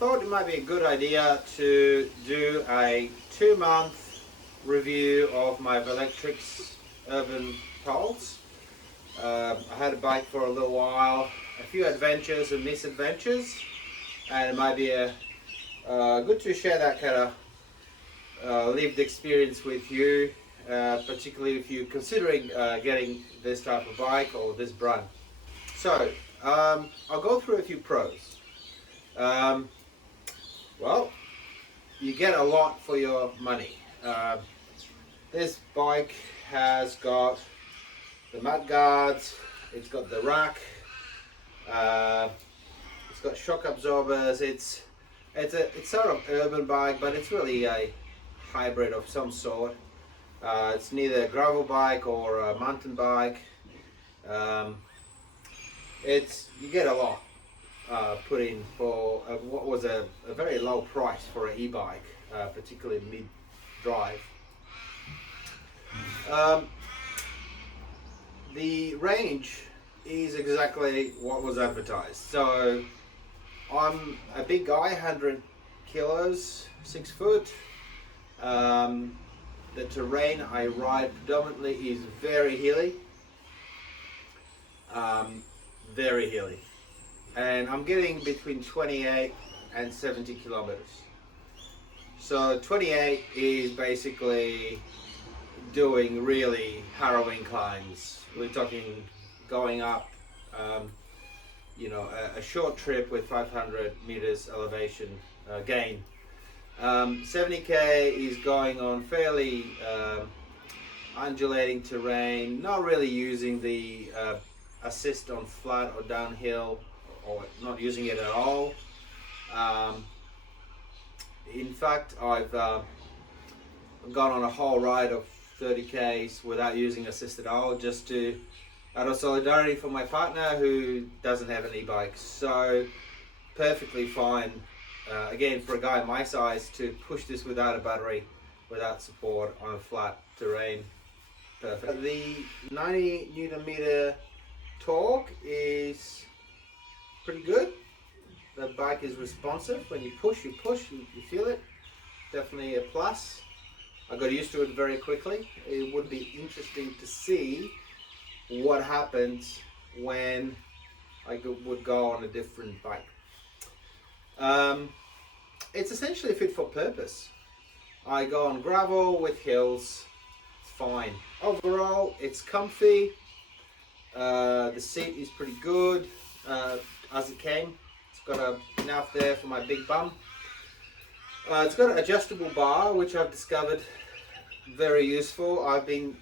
thought it might be a good idea to do a 2-month review of my Velectrix urban pulse. I had a bike for a little while, a few adventures and misadventures, and it might be good to share that kind of lived experience with you, particularly if you're considering getting this type of bike or this brand. So I'll go through a few pros. Well, you get a lot for your money. This bike has got the mud guards, it's got the rack, it's got shock absorbers. It's sort of urban bike, but it's really a hybrid of some sort. It's neither a gravel bike or a mountain bike. You get a lot put in for what was a very low price for an e-bike, particularly mid-drive. The range is exactly what was advertised. So I'm a big guy, 100 kilos, 6 foot. The terrain I ride predominantly is very hilly. Very hilly. And I'm getting between 28 and 70 kilometers. So 28 is basically doing really harrowing climbs. We're talking going up, a short trip with 500 meters elevation gain. 70k is going on fairly undulating terrain, not really using the assist on flat or downhill, or not using it at all. In fact, I've gone on a whole ride of 30k's without using assist at all, just out of solidarity for my partner who doesn't have an e-bike. So perfectly fine, again, for a guy my size to push this without a battery, without support on a flat terrain. Perfect. The 90 Newton meter torque is pretty good. The bike is responsive. When you push, you feel it. Definitely a plus. I got used to it very quickly. It would be interesting to see what happens when I would go on a different bike. It's essentially fit for purpose. I go on gravel with hills, it's fine. Overall, it's comfy. The seat is pretty good as it came. It's got enough there for my big bum. It's got an adjustable bar, which I've discovered very useful. I've been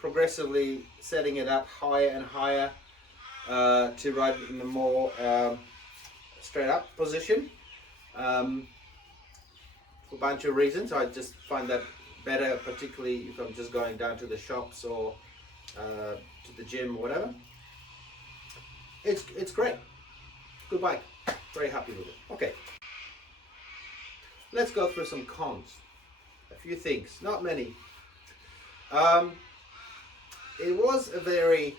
progressively setting it up higher and higher to ride in a more straight up position. For a bunch of reasons. I just find that better, particularly if I'm just going down to the shops or to the gym or whatever. It's great. Good bike. Very happy with it. Okay. Let's go through some cons. A few things, not many. It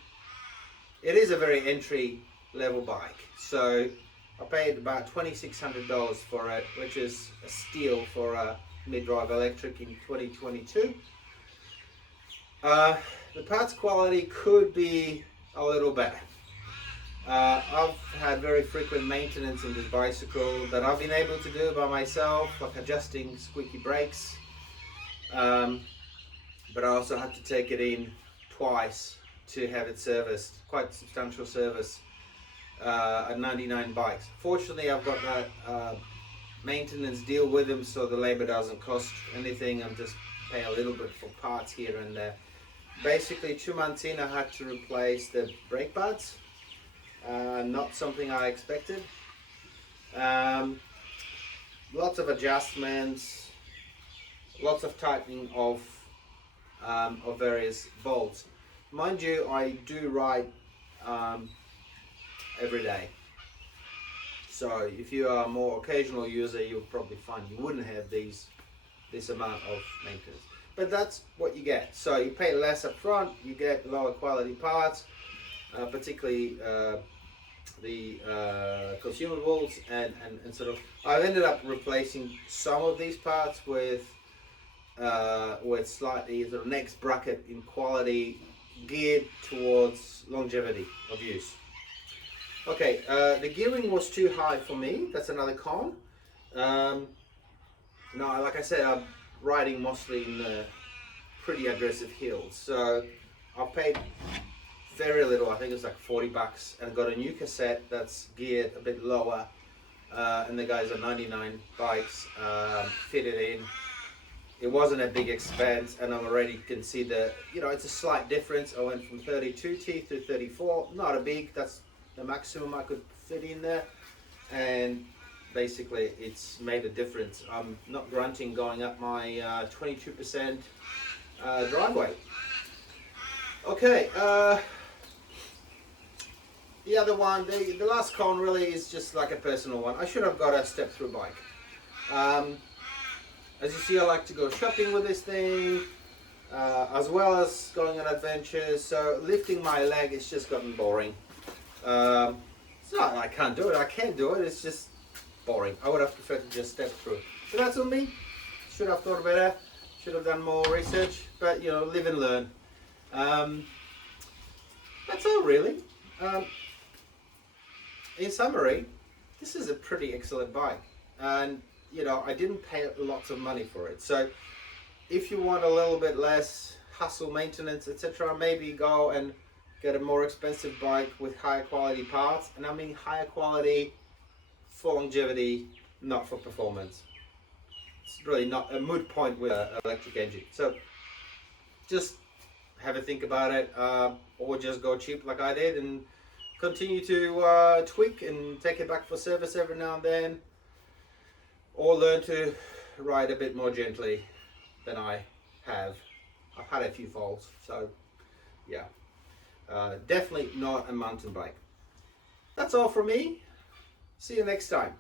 is a very entry level bike. So I paid about $2,600 for it, which is a steal for a mid-drive electric in 2022. The parts quality could be a little better. I've had very frequent maintenance on this bicycle that I've been able to do by myself, like adjusting squeaky brakes. But I also had to take it in twice to have it serviced, quite substantial service at 99 bikes. Fortunately, I've got that maintenance deal with them, so the labor doesn't cost anything. I'm just paying a little bit for parts here and there. Basically, 2 months in, I had to replace the brake pads. Not something I expected. Lots of adjustments, lots of tightening of various bolts. Mind you, I do ride every day. So if you are a more occasional user, you'll probably find you wouldn't have this amount of maintenance. But that's what you get. So you pay less up front, you get lower quality parts, particularly consumables, and sort of I've ended up replacing some of these parts with slightly sort of next bracket in quality, geared towards longevity of use. Okay, the gearing was too high for me. That's another con. No, like I said, I'm riding mostly in pretty aggressive hills, so I paid very little. I think it was like $40, and got a new cassette that's geared a bit lower, and the guys are 99 bikes, fitted in. It wasn't a big expense, and I'm already can see it's a slight difference. I went from 32 teeth to 34. Not a big. That's the maximum I could fit in there, and basically it's made a difference. I'm not grunting going up my 22% driveway. Okay, the other one, the last con really is just like a personal one. I should have got a step-through bike. As you see, I like to go shopping with this thing, as well as going on adventures, so lifting my leg has just gotten boring. It's not that I can't do it, I can do it, it's just boring. I would have preferred to just step through. But that's on me. Should have thought better, should have done more research, but live and learn. That's all really. In summary, this is a pretty excellent bike, and I didn't pay lots of money for it. So if you want a little bit less hassle, maintenance, etc., maybe go and get a more expensive bike with higher quality parts, and I mean higher quality for longevity, not for performance. It's really not a moot point with an electric engine. So just have a think about it, or just go cheap like I did and continue to tweak and take it back for service every now and then, or learn to ride a bit more gently than I have. I've had a few falls, so yeah, definitely not a mountain bike. That's all from me. See you next time.